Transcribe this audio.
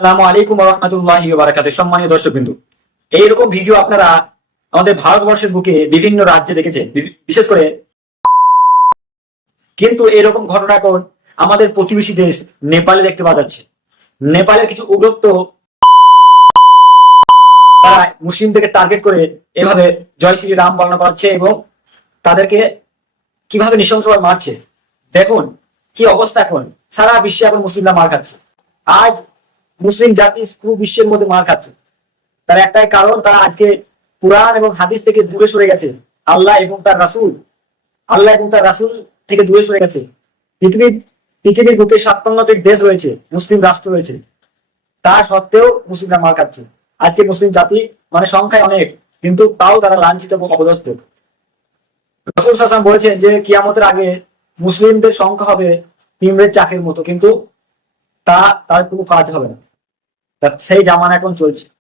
আসসালামু আলাইকুম ওয়া রাহমাতুল্লাহি ওয়া বারাকাতুহু। সম্মানীয় দর্শকবৃন্দ, এইরকম ভিডিও আপনারা আমাদের ভারতবর্ষের বুকে বিভিন্ন রাজ্যে দেখেছেন, বিশেষ করে। কিন্তু এরকম ঘটনা এখন আমাদের প্রতিবেশী দেশ নেপালে দেখতে পাওয়া যাচ্ছে। নেপালের কিছু উগ্রত্ব তারা মুসলিমদেরকে টার্গেট করে এভাবে জয় শ্রী রাম বর্ণনা করাচ্ছে এবং তাদেরকে কিভাবে নৃশংসভাবে মারছে। দেখুন কি অবস্থা, এখন সারা বিশ্বে এখন মুসলিমরা মার খাচ্ছে। আজ মুসলিম জাতি পুরো বিশ্বের মধ্যে মার খাচ্ছে। তার একটাই কারণ, তারা আজকে কোরআন এবং হাদিস থেকে দূরে সরে গেছে। আল্লাহ এবং তার রাসূল আল্লাহ এবং তার রাসূল থেকে দূরে সরে গেছে। পৃথিবীর বুকে ৫৭টি দেশ রয়েছে, মুসলিম রাষ্ট্র রয়েছে, তা সত্ত্বেও মুসলিমরা মার খাচ্ছে। আজকে মুসলিম জাতি মানে সংখ্যায় অনেক, কিন্তু তাও তারা লাঞ্ছিত এবং অপদস্থ। রাসূল সাল্লাল্লাহু আলাইহি ওয়াসাল্লাম বলেছেন যে কিয়ামতের আগে মুসলিমদের সংখ্যা হবে পিঁপড়ের চাকের মতো, কিন্তু তার কোনো কাজ হবে না। সেই জামানা এখন চলছে।